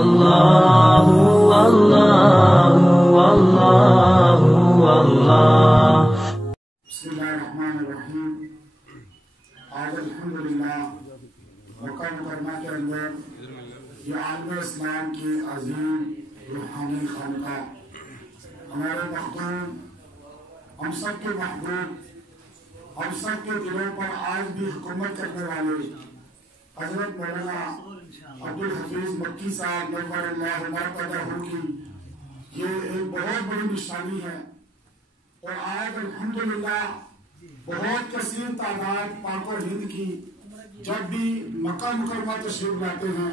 اللہ اللہ اللہ اللہ۔ بسم اللہ الرحمن الرحیم۔ آج الحمدللہ مکہ مکرمہ کے اندر یہ عالم اسلام کی عظیم روحانی خانقاہ، ہمارے مخدوم، ہم سب کے محبوب، ہم سب کے دلوں پر آج بھی حکومت کرنے والے حضرت مولانا عبدالحفیظ مکی صاحب نور اللہ مرقدہ کی یہ ایک بہت بڑی نشانی ہے۔ اور آج الحمدللہ بہت کثیر تعداد پاک و ہند کی جب بھی مکہ مکرمہ تشریف لاتے ہیں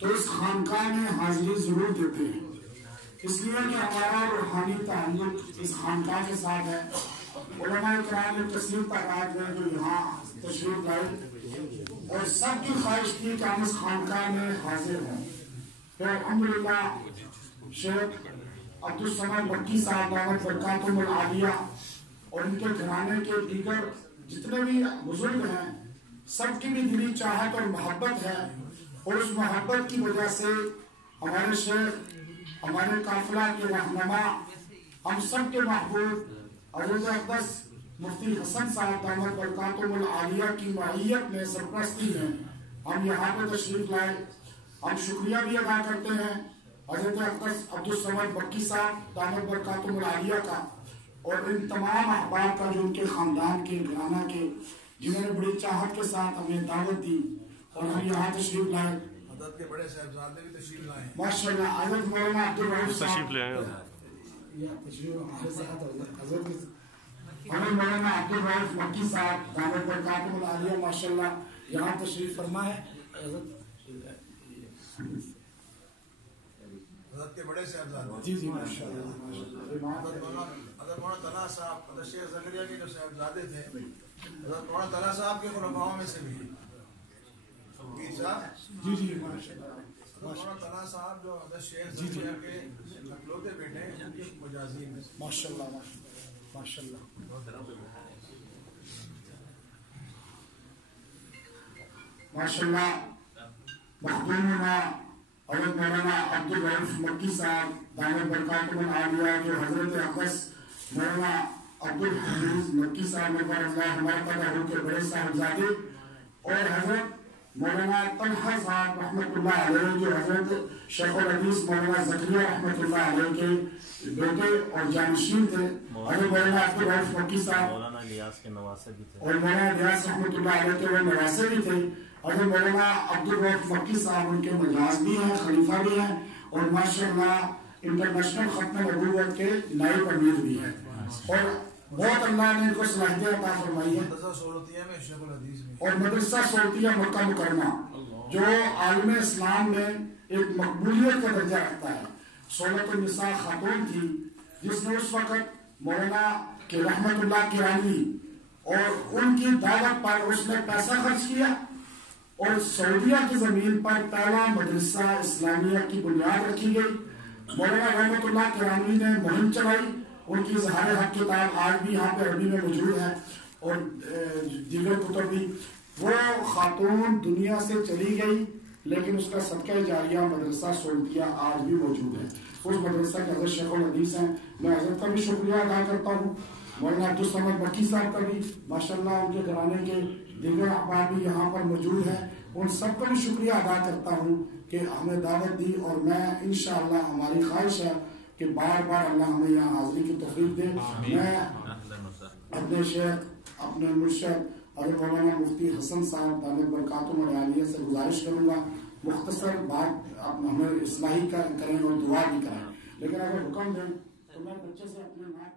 تو اس خانقاہ میں حاضری ضرور دیتے ہیں، اس لیے کہ ہمارا روحانی تعلق اس خانقاہ کے ساتھ ہے۔ علماء کرام نے کثیر تعداد میں جو یہاں تشریف لائے اور سب کی خواہش تھی کہ ہم اس خانقاہ میں حاضر ہوں۔ پھر الحمدللہ شیخ عبدالصمد مکی صاحب دعوت برکاتہم العالیہ اور ان کے گھرانے کے دیگر جتنے بھی بزرگ ہیں، سب کی بھی دلی چاہت اور محبت ہے، اور اس محبت کی وجہ سے ہمارے شیخ، ہمارے قافلہ کے رہنما، ہم سب کے محبوب حضرت اقدس مفتی حسن صاحب دعوت برکاتہم العالیہ کی معیت میں، سرپرستی میں ہم یہاں پہ تشریف لائے۔ ہم شکریہ بھی ادا کرتے ہیں حضرت اقدس عبدالصمد مکی صاحب دعوت برکاتہم العالیہ کا اور ان تمام احباب کا جو ان کے خاندان کے گھرانہ کے، جنہوں نے بڑی چاہت کے ساتھ ہمیں دعوت دی اور ہم یہاں تشریف لائے۔ حضرت کے بڑے صاحبزادے بھی تشریف لائے ماشاءاللہ حضرت مولانا عبدالرحیم تشریف لے آئے حضرت مولانا عبدالرحیم مکی صاحب دعوت برکاتہم العالیہ ماشاءاللہ یہاں تشریف فرما ہے۔ حضرت کے بڑے صاحبزادے جی جی ماشاءاللہ۔ حضرت مولانا طلحہ صاحب، حضرت شیخ زکریا کے جو صاحبزادے تھے، حضرت مولانا طلحہ صاحب کے خلفاؤں میں سے بھی پیر صاحب، جی جی ماشاءاللہ۔ حضرت مولانا طلحہ صاحب جو حضرت شیخ زکریا کے اکلوتے بیٹے ہیں، ان کے مجازی میں ماشاءاللہ ماشاءاللہ۔ ماشاءاللہ مخدومنا حضرت مولانا عبدالرحیم مکی صاحب دعوت برکاتہم العالیہ جو حضرت اقدس مولانا عبدالحفیظ مکی صاحب نور اللہ مرقدہ کے بڑے صاحبزادے، اور حضرت مولانا طلحہ صاحب رحمۃ اللہ علیہ جو حضرت شیخ الحدیث مولانا زکریا رحمۃ اللہ علیہ کے بیٹے اور جانشین تھے۔ حضرت مولانا عبدالرحیم مکی صاحب مولانا الیاس کے نواسے بھی تھے، اور مولانا الیاس رحمۃ اللہ علیہ کے وہ نواسے بھی تھے۔ حضرت مولانا عبدالرحیم مکی صاحب ان کے مجاز بھی ہیں، خلیفہ بھی ہیں، اور ماشاءاللہ انٹرنیشنل ختم نبوت کے نائب امیر بھی ہیں، اور بہت اللہ نے ان کو صلاحیت عطا فرمائی ہے۔ مدرسہ سولتیہ میں شیخ الحدیث میں اور مدرسہ سولتیہ مکہ مکرمہ جو عالم اسلام میں ایک مقبولیت کا درجہ رکھتا ہے۔ سولت النساء خاتون تھی جس نے اس وقت مولانا کے رحمت اللہ کرانی اور ان کی دعوت پر اس نے پیسہ خرچ کیا اور سعودیہ کی زمین پر پہلا مدرسہ اسلامیہ کی بنیاد رکھی گئی۔ مولانا رحمت اللہ کرانی نے مہم چلائی، ان کی اظہار حق کتاب آج بھی یہاں پہ عربی میں موجود ہے اور دیگر کتب بھی۔ وہ خاتون دنیا سے چلی گئی لیکن اس کا صدقہ جاریہ مدرسہ سولتیہ آج بھی موجود ہے۔ اس مدرسہ کے حضرت شیخ الحدیث ہیں، میں حضرت کا بھی شکریہ ادا کرتا ہوں، مولانا عبدالصمد مکی صاحب کا بھی ماشاءاللہ، ان کے گھرانے کے دیگر احباب بھی یہاں پر موجود ہیں، ان سب کا بھی شکریہ ادا کرتا ہوں کہ ہمیں دعوت دی، اور میں انشاءاللہ ہماری خواہش ہے کہ بار بار اللہ ہمیں یہاں حاضری کی توفیق دے۔ میں اپنے شیخ، اپنے مرشد حضرت مولانا مفتی حسن صاحب دعوت برکاتہم العالیہ سے گزارش کروں گا مختصر بات ہمیں اصلاحی کریں اور دعا بھی کریں، لیکن اگر حکم دیں تو میں بچے سے اپنے نام